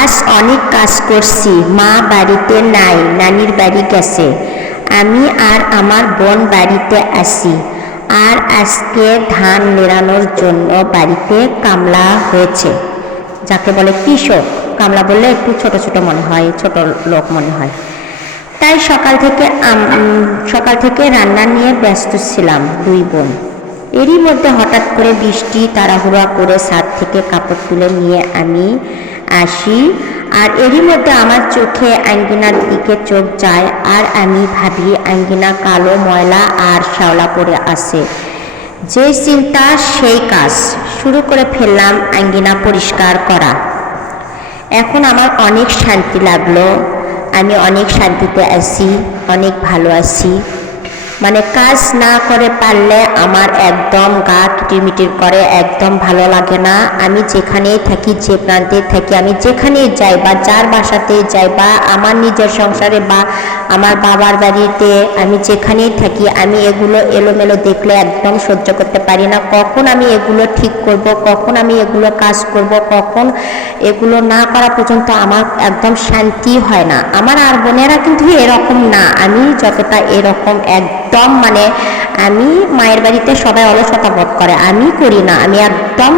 আজ অনেক কাজ করছি, মা বাড়িতে নাই, নানির বাড়ি গেছে। আমি আর আমার বোন বাড়িতে আছি। আর আজকে ধান নেড়ানোর জন্য বাড়িতে কামলা হয়েছে, যাকে বলে কৃষক। কামলা বললে একটু ছোট ছোট মনে হয়, ছোট লোক মনে হয়। তাই সকাল থেকে রান্না নিয়ে ব্যস্ত ছিলাম দুই বোন। এরই মধ্যে হঠাৎ করে বৃষ্টি, তাড়াহুড়া করে ছাদ থেকে কাপড় তুলে নিয়ে আমি আসি। আর এরই মধ্যে আমার চোখে আঙ্গিনার দিকে চোখ যায়, আর আমি ভাবি আঙ্গিনা কালো, ময়লা আর শ্যাওলা পড়ে আছে। যে চিন্তা সেই কাজ, শুরু করে ফেললাম আঙ্গিনা পরিষ্কার করা। এখন আমার অনেক শান্তি লাগলো, আমি অনেক শান্তিতে আছি, অনেক ভালো আছি। মানে কাজ না করে পারলে আমার একদম গা কিটিরমিটির করে, একদম ভালো লাগে না। আমি যেখানেই থাকি, যে প্রান্তে থাকি, আমি যেখানেই যাই বা যার বাসাতেই যাই বা আমার নিজের সংসারে বা আমার বাবার বাড়িতে, আমি যেখানেই থাকি, আমি এগুলো এলোমেলো দেখলে একদম সহ্য করতে পারি না। কখন আমি এগুলো ঠিক করব, কখন আমি এগুলো কাজ করব, কখন এগুলো না করা পর্যন্ত আমার একদম শান্তি হয় না। আমার আর বোনেরা কিন্তু এরকম না, আমি যতটা এরকম একদম মানে আমি মায়ের বাড়িতে সবাই অলসতা বোধ করে, আমি করি না। আমি একদম